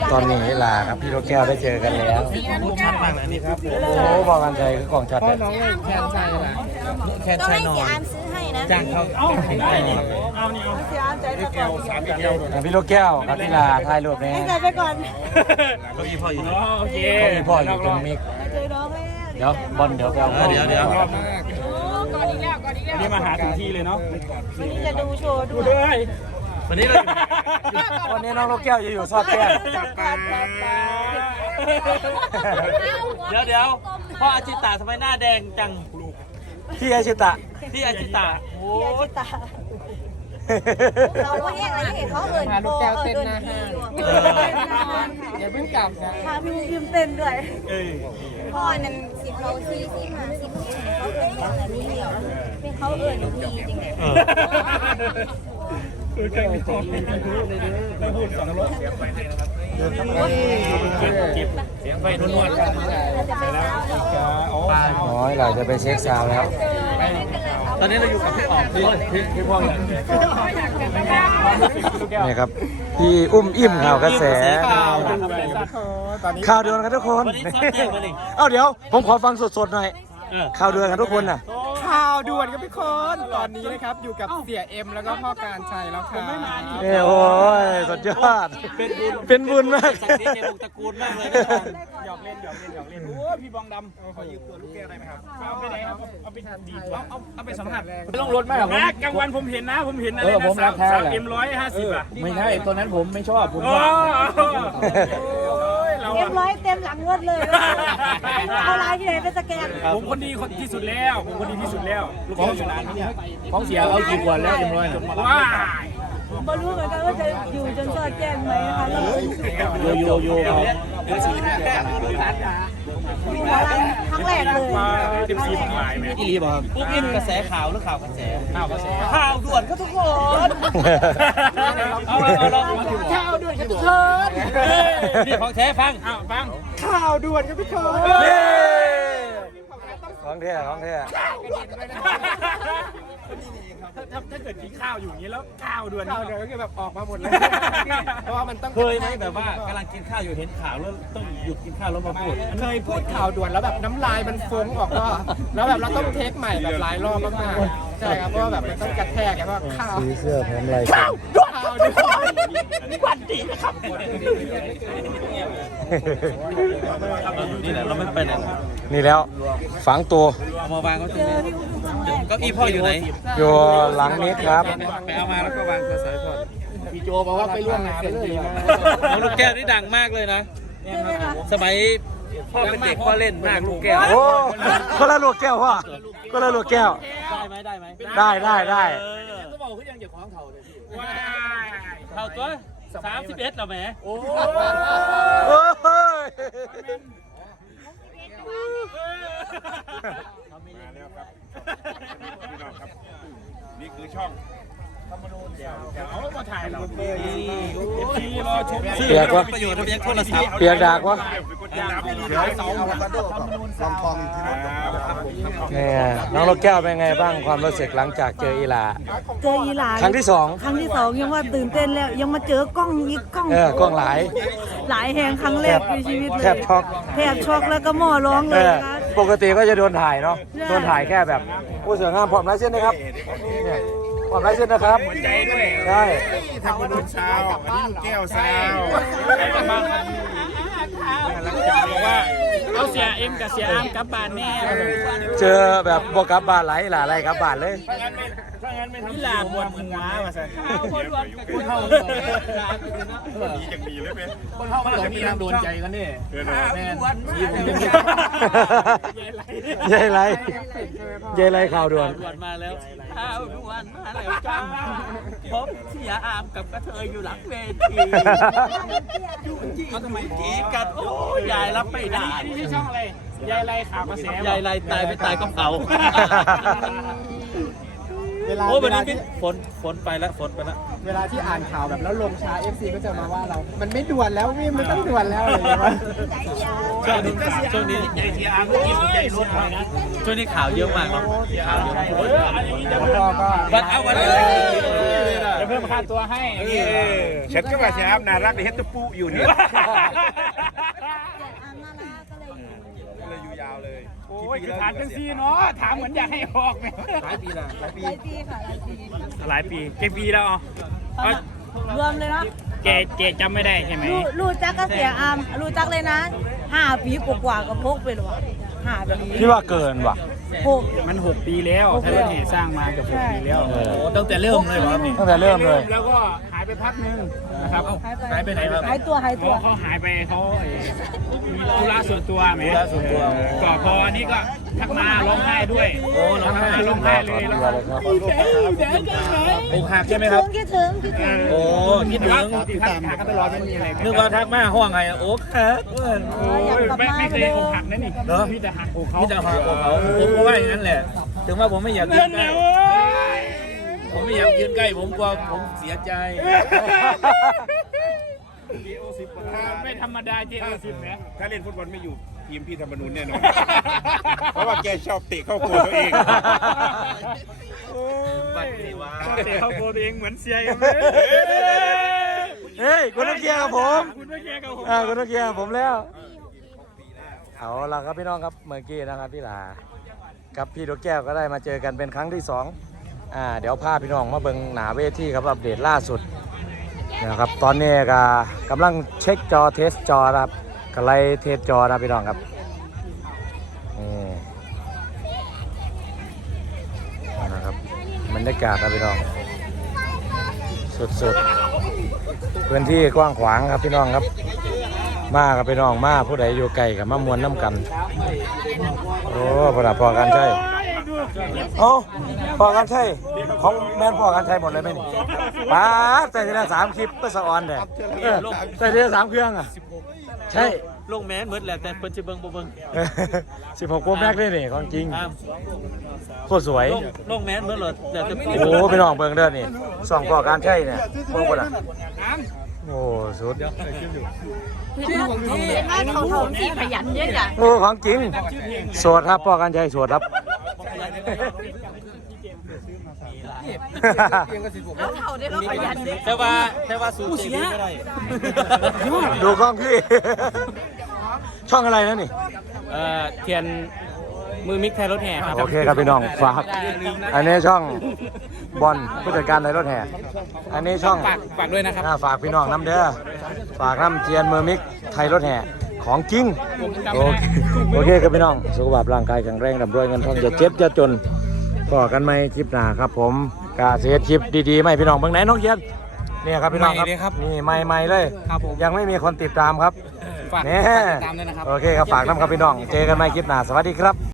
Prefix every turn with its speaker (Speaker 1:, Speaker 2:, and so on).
Speaker 1: ตอนนี้ล่ะครับพี่โลแก้วได้เจอกันแล้วชัดมากนะนี่ครับโอ้บอกกันใจคือกล่องชัดเลยน้องแคนชัยล่ะแคนชัยนอน
Speaker 2: อาร์มซื้อให้นะ
Speaker 1: จ้างเขาแคนชัยนอน
Speaker 3: เอานี่เอา
Speaker 2: เสียอาร์มใจจะก่อน
Speaker 1: พี่โลแก้วครับพี่ลาถ่ายรูปนี่
Speaker 2: ให้ใจไปก่อน
Speaker 1: ก็อีพ่ออยู่นี่
Speaker 3: โอเค
Speaker 1: ก็อีพ่ออยู่ตรงมิก
Speaker 2: มาเจอน้องแล้ว
Speaker 1: เดี๋ยวบอลเดี๋ยวเดี๋ยว
Speaker 2: ก่อนอีกแล้วก่อนอีกแล้ว
Speaker 3: นี่มาหาถึงที่เลยเนาะ
Speaker 2: วันนี้จะดูโชว์ด้
Speaker 3: ดู
Speaker 2: วย
Speaker 3: ด้วย
Speaker 1: วันนี้วันนี้น้องโลแก้วจะอยู่ซอดแก้ม
Speaker 4: เดี๋ยวพ่ออาชิตะทำไมหน้าแดงจัง
Speaker 1: พี่อาชิตะ
Speaker 4: ที่อาชิตะโอ้
Speaker 2: พี่อาชิตาเราก็แยกอะไรเห็นเขาเอิญโบเอิญพี่อยู่อย่าเพิ่งกลับนะพาพี่พิมเต้นด้วยพ่อนั่นสิเขาซีซีมาสิเขาเต้นอย่างนี้เดียวเป็นเขาเอิญพี่จริงๆ
Speaker 3: คือแกมีของแล้วพูดสองรถเสียงไฟให้นะครับเก็บเสียงไฟนวลๆกันอ๋อ
Speaker 1: น้อยเราจะไปเช็คซาวด์แล้ว
Speaker 4: ตอนนี้เราอยู่กับพี่อ๋อมพี่พ่วง
Speaker 1: นี่ครับพี่อุ้มอิ่มข่าวกระแสข่าวเดือนกันทุกคน
Speaker 4: วันนี้ชอบแจ้งมาหนึ่ง
Speaker 1: เอ้าเดี๋ยวผมขอฟังสดๆหน่อยข่าวเดือนกันทุกคนน่ะ
Speaker 5: ข่าวด่วนครับพี่คนตอนนี้นะครับอยู่กับเสียเอ็มแล้วก็พ่อการชัยแล้วค่ะ
Speaker 1: โอ้ยสุดยอดเป็นบุญมาก
Speaker 4: ศักดิ์ศรีในวงตระกูลมากเลยนะครับ
Speaker 3: หยอกเล่นโอ้พี่บองดำขอยืมตัวลูกแก้วได้ไหมครับเอาไปไหนครับเอาไปดีเอาไปสัมผัสไม่ต้องลดมากหรอกนะกลางวันผมเห็นนะอะไรนะ3M150อ่ะ
Speaker 6: ไม่ใช่ตัวนั้นผมไม่ชอบผม
Speaker 3: โอ้
Speaker 2: เต็มร้อยเต็มหลังรถเลยเอาไลน์ที่ไหนไปสแกน
Speaker 3: ผมคนดีคนที่สุดแล้วผมคนดีที่สุดแล้วลูกแก้วอยู่ร้านนี้
Speaker 6: ของเสียเอากี่ขวดแล้ว100
Speaker 3: ว้า
Speaker 2: ไม่รู้เหมือนกันว่าจะอยู่จนสอดแจ้งไหมนะคะเราอยู่
Speaker 6: โย
Speaker 2: หมอลำครั้งแรกเลย
Speaker 3: มาเต็มซีทั้งหลายแม่
Speaker 4: อีหลีบอกปุ๊บอินกระแสข่าวหรือข่าวกระแส
Speaker 3: ข้าวกระแส
Speaker 4: ข่าวด่วนก็ทุกคน
Speaker 3: เอาลองมาดู
Speaker 5: ข่าวด่วนครับพี่คน
Speaker 4: นี่ของแท้ฟัง
Speaker 3: อ้าวฟัง
Speaker 5: ข่าวด่วนครับพี่คน
Speaker 1: ของแท้ของแท้
Speaker 3: ถ้าเกิดกินข้าวอยู่อย่างนี้แล้วข้าวด่วน
Speaker 5: ข่าวด่วนก็คือแบบออกมาหมดเลยเพราะว่ามันต้อง
Speaker 4: เคยไหมแบบว่ากำลังกินข้าวอยู่เห็นข่าวแล้วต้องหยุดกินข้าวแล้วมาพูด
Speaker 5: เคยพูดข่าวด่วนแล้วแบบน้ำลายมันฟุ้งออกก็แล้วแบบเราต้องเทคใหม่แบบหลายรอบมากๆใช่ครับเพราะว่าแบบมันต้องกระแทกแล้วก็ข่าว
Speaker 1: สีเสื้อผมลาย
Speaker 5: ข่าวด่วนวันดีนะครับ
Speaker 4: นี่แหละเราไม่ไปไหน
Speaker 1: นี่แล้วฝังตัว
Speaker 4: เอามาวางก็
Speaker 2: เจอพี่อุ้มครั้งแรก
Speaker 4: เก้าอี้พ่ออยู่ไหน
Speaker 1: อยู่หลังนิดครับ
Speaker 4: ไปเอามาแล้วก็วางสายพอด
Speaker 5: พี่โจบอกว่าไปร่วมงานเลย
Speaker 4: น้องลูกแก้วนี่ดังมากเลยนะ
Speaker 2: ใช่ไหมคะ
Speaker 4: สมัยพ่อเป็นเด็กพ่อเล่นมากลูกแก้ว
Speaker 1: โอ้คนละลูกแก้วพ่อคนละลูกแก้ว
Speaker 4: ได้ไหม
Speaker 1: ได้
Speaker 6: ก็บอกคือยังเก็บของเขาเลยพี่
Speaker 3: ว้า
Speaker 4: เท่าตัว31แล้วแหม
Speaker 1: โอ้ย
Speaker 7: นี่คือช่อง
Speaker 3: เอามาถ่ายเราพี่รอชม
Speaker 1: เปียกวะ
Speaker 4: ประโยชน์เพียงโทรศัพท์
Speaker 1: เปียกดากวะ
Speaker 7: เดี๋ยวเอาอะโวคาโดกับลองทองอยู่ที่นั่น
Speaker 1: เนี่ยน้องลูกแก้วเป็นไงบ้างความรู้สึกหลังจากเจออีหลา
Speaker 2: เจออีหลาย
Speaker 1: ครั้งที่สอง
Speaker 2: ครั้งที่สองยังว่าตื่นเต้นแล้วยังมาเจอกล้องอีกกล้อง
Speaker 1: กล้องหลาย
Speaker 2: หลายแห่งครั้งแรกในชีวิตเลย
Speaker 1: แทบช็อก
Speaker 2: แทบช็อกแล้วก็หม้อร้องเลยนะคะ
Speaker 1: ปกติก็จะโดนถ่ายเนาะ
Speaker 2: ใช่
Speaker 1: โดนถ่ายแค่แบบผู้เสืองามผอมลายเส้นนะครับเนี่ยผอมลายเส้นนะครับ
Speaker 3: ใจด้วย
Speaker 1: ใช่
Speaker 7: ทำมนุษย์เช้าอันนี้ลูกแก้วสาว
Speaker 3: บอกว่าเอาเสียเอ็มกับเสียอาร์มกลับบ้านแน่
Speaker 1: เจอแบบบวกกลับบ้านไหลหลาอะไรกลับบ้านเลย
Speaker 3: นี่ลาบวมหัวมาสิ
Speaker 6: คนเท่า
Speaker 7: ดีอย่างดีเลยไหม
Speaker 6: คนเท่ามันต้องมีทางโดนใจกันนี่แม่ทีผมจะมี
Speaker 1: ยายไรยายไรข่าวด่วน
Speaker 4: ด่วนมาแล้วข้าวด่วนมาแล้วจ้าพบเสียอามกับกระเทยอยู่หลังเวทีเขาทำไมจีบกันโอ้ยยายรับไม่ได้
Speaker 3: นี่ที่ช่องอะไรยายไรข่าวกระแส
Speaker 4: ยายไรตายไม่ตายก็เผา
Speaker 5: เวลา
Speaker 4: โอ้วัน
Speaker 5: เวลา
Speaker 4: นี้
Speaker 5: ที่
Speaker 4: ฝนไปแล้ว
Speaker 5: เวลาที่อ่านข่าวแบบแล้วลงช้า FC ก็จะมาว่าเรา มันไม่ด่วนแล้วพี่มันต้องด่วนแล้วอะไรอย่างเงี้ย
Speaker 4: ช่วงนี้ช่วงนี้ข่าวเยอะมากเนาะข่าวเยอะมาก วันเอาวันเลย
Speaker 3: จะเพิ่มค่าตัวให้
Speaker 7: ฉันก็ว่าเสียอาบน่ารักในเฮดตุปูอยู่นี่
Speaker 3: อ้ยถามจังซี่เนาะถามเหมือนอยากให้ออกไหม
Speaker 6: หลายปีละ
Speaker 2: หลายปีค่ะหลายปี
Speaker 3: หลายปีกี่ปีแล้วอ๋อ
Speaker 2: รวมเลยเนาะ
Speaker 3: แกจำไม่ได้ใช่ไหม
Speaker 2: รู้จักก็เสียอามรู้จักเลยนะ5 ปีกว่าๆก็พกไปหรอ5 ปี
Speaker 1: พี่ว่าเกินว่ะ
Speaker 3: มัน6 ปีแล้วถ้ารถแห่สร้างมากับ6 ปีแล้ว
Speaker 6: ตั้งแต่เริ่มเลยครับนี่
Speaker 1: ตั้งแต่เริ่มเลย
Speaker 3: แล้วก็หายไปพักนึงนะครับ
Speaker 6: หายไปไหนครับ
Speaker 2: หายตัว
Speaker 3: เขาหายไปเขามีธุระส่วนตัวไหม
Speaker 6: ธุระส่วนตัว
Speaker 3: ก็พออันนี้ก็ทักมาร้องไห้ด้วย
Speaker 6: โอ้ร้องไห้
Speaker 3: ร้องไห้เลยแล้วก็
Speaker 6: อกหักใช่ไหมครับ
Speaker 2: คิดถึง
Speaker 6: โอ้คิดถึง
Speaker 3: ที่ทักหากันตลอดไม่มีอะไร
Speaker 6: นึกว่าทักมาห้องไงอกหัก
Speaker 3: โอ้ยไม่เคยอกหักนะนี่มีแต่หักอกเขา
Speaker 6: พี่จะหักอกเขาผมก็ว่าอย่างนั้นแหละ ถึงว่าผมไม่อยากยืนใกล้ผมไม่อยากยืนใกล้ผมกลัวผมเสียใจ
Speaker 3: ไม่ธรรมดาเจ๊สิบแหม
Speaker 7: ถ้าเล่นฟุตบอลไม่อยู่ทีมพี่ธรรมนูญแน่นอน เพราะว่าแกชอบเตะเข้าโกตัวเอง
Speaker 6: บัตรสีวา
Speaker 3: เตะเข้าโกตัวเองเหมือนเสียยังไง
Speaker 1: เฮ้ยคุณต้องเคลียร์กับผม
Speaker 3: คุณไม่แย่กับผม
Speaker 1: คุณต้องเคลียร์กับผมแล้วเอาล่ะครับพี่น้องครับเมื่อกี้นะครับพี่หลากับพี่ดวงแก้วก็ได้มาเจอกันเป็นครั้งที่2เดี๋ยวพาพี่น้องมาเบิ่งหนาเวทีครับอัปเดตล่าสุดนะครับตอนนี้ก็กำลังเช็คจอเทสจอครับกำลังเทสจอนะพี่น้องครับนี่นะครับบรรยากาศนะพี่น้องสุดๆพื้นที่กว้างขวางครับพี่น้องครับมากับพี่น้องมาผู้ใดอยู่ไกลกับมามวนน้ำกันโอ้พอกันใช่โอ้พอกันใช่ของแม่นพอกันใช่หมดเลยไหมนี่ป้าใส่ทีละ3 คลิปก็สะออนเลยใส่ทีละ3 เครื่องอ่ะใช่
Speaker 6: ลงแมนหมดแหละแต่เพิ่นสิเบิ่งบ่เบิ่ง
Speaker 1: 16 โปรแม็กเลยนี่ของจริงโคตรสวย
Speaker 6: ลงแมนหมดเลยแต่จะ
Speaker 1: โอ้พี่น้องเบิ่งเด้อนี่ส่องพอกันใช่เนี่ยเบิ่งบ่ล่ะโอ้สุด
Speaker 2: เขาสีขยันเยอะจ้ะ
Speaker 1: โอ้ของจริงโสดครับพ่อกันใจโสดครับ
Speaker 2: เขาได้เราขยันเยอะ
Speaker 6: แต่ว่าสูสีไม่ได้
Speaker 1: ดูกล้องพี่ ช่องอะไรนะนี่
Speaker 3: เทียนมือมิกไทยรถแห่ครับ
Speaker 1: โอเคครับพี่น้องฝากอันนี้ช่องบอลผู้จัดการในรถแห่อันนี้ช่อง
Speaker 3: ฝากด้วยนะครับ
Speaker 1: ฝากพี่น้องน้ำเด้อฝากน้ำเทียนมือมิกไทยรถแห่ของจริงโอเคครับพี่น้องสุขภาพร่างกายแข็งแรงร่ำรวยเงินทองอย่าเจ็บอย่าจนก็กันไหมคลิปหน้าครับผมกาเสียคลิปดีๆไหมพี่น้องเบิ่งไหนน้องเทียนเนี่ยครับพี่น้องครับนี่ไม่เลยยังไม่มีคนติดตามครับ
Speaker 3: ฝาก
Speaker 1: เนี่ย
Speaker 3: ติดตามด้วยนะครับ
Speaker 1: โอเคครับฝากน้ำครับพี่น้องเจอกันใหม่คลิปหน้าสวัสดีครับ